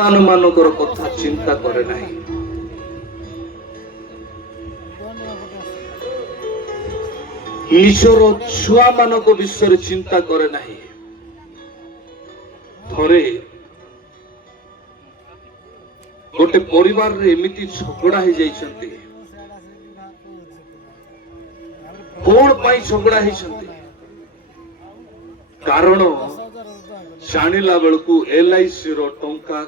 সন্তান মানকর কথা চিন্তা করে নাই। ନିଜର ଛୁଆ ମାନଙ୍କ ବିଷୟରେ ଚିନ୍ତା କରେ ନାହିଁ। ଥରେ ଗୋଟେ ପରିବାରରେ ଏମିତି ଝଗଡା ହେଇଯାଇଛନ୍ତି। କଣ ପାଇଁ ଝଗଡା ହେଇଛନ୍ତି? କାରଣ ଜାଣିଲା ବେଳକୁ LIC ର ଟଙ୍କା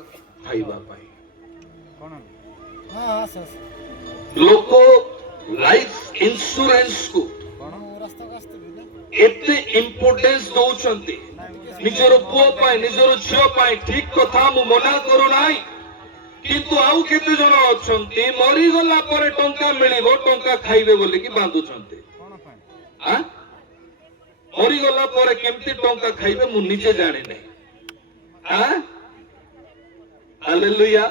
ଖାଇବା ପାଇଁ। ଲୋକ ଲାଇଫ ଇନ୍ସୁରାନ୍ସ କୁ एते इंपोर्टेंस दौचंती निजर पुओ पाए निजर झियो पाए। ठीक कथा मु मना करू नाही, किंतु आउ केते जण अछंती मरी गला परे टंका मिलिबो टंका खाइबे बोली कि बांधुचंती। आ मरी गला परे केमती टंका खाइबे मु निजे जाने नै। आ हालेलुया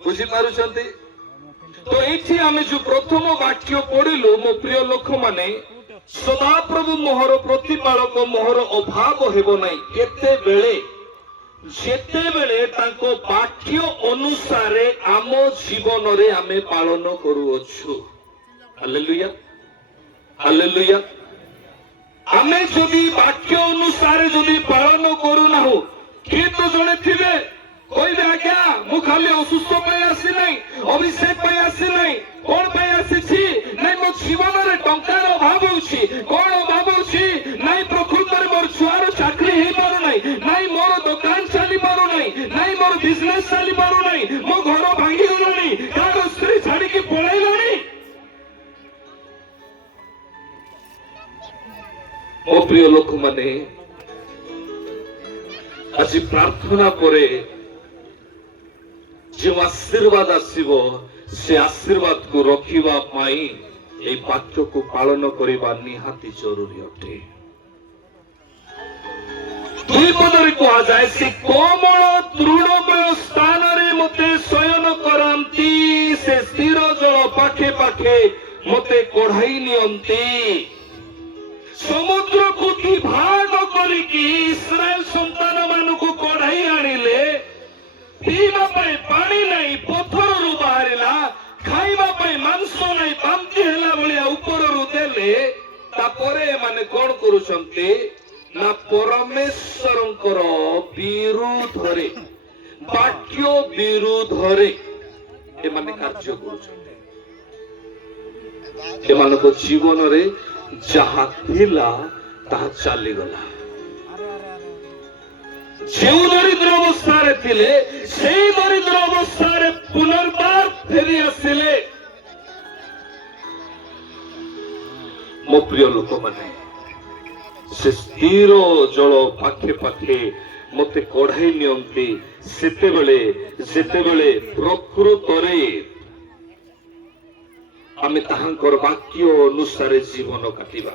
बुझी पारुचंती। तो एठी आमे जो प्रथम वाक्य पढिलु मो प्रिय लोक माने सदाप्रभु मोहर प्रतिपालक मोहर अभाव हेबो नै। केते बेले जेते बेले तांको वाक्य अनुसारे आम जीवन रे आमे पालन करूअछु। Hallelujah hallelujah. आमे जदि वाक्य अनुसारे जदि पालन करू नाहु के तो जणे थिबे कहबे आज्ञा मु खाली असुस्थ पाई आसी नै अभिषेक पाई आसी नै कोन पाई आसी छी नै मो जीवन रे टंकार अभाव होछि। कोन अभाव होछि नै प्रकृति रे मोर छुआर चाकरी हे पारो नै नै मोर दुकान चली पारो नै नै मोर बिजनेस चली पारो नै मो घर भांगी गलानी कार स्त्री छाडी के पळाइलानी। ओ प्रिय लोक माने आज प्रार्थना परे जो आशीर्वाद आसीबो से आशीर्वाद को रखिबा पाई ए वाक्य को पालन करिबा निहाती जरूरी अटे। दुई पदरे कहा जाए से कोमल तृणमय स्थान रे मते शयन करंती से स्थिर जल पाखे पाखे मते कढ़ाई नियंती। समुद्र को भाग करिकी इस्राएल संतान मानकु कढ़ाई आनिले पीवा पाई पानी नहीं पत्थर रु बाहरिला खाइबा पाई मांस नहीं बांती हैला भलिया ऊपर रु देले तापरे माने कोन करूछंती ना परमेश्वरंकर विरुद्धरे वाक्य विरुद्धरे ए माने कार्य करूछंती। ए मानको जीवन रे जहा थिला ता चली गला। जो दरिद्र अवस्था थिले से दरिद्र अवस्था पुनर्बार फेरी आसिले। मो प्रिय लोक माने से स्थिर जल पाखे पाखे मते कढ़ाई नियंती सेते बेले प्रकृतरे आमे ताहांकर वाक्य अनुसारे जीवन काटिबा।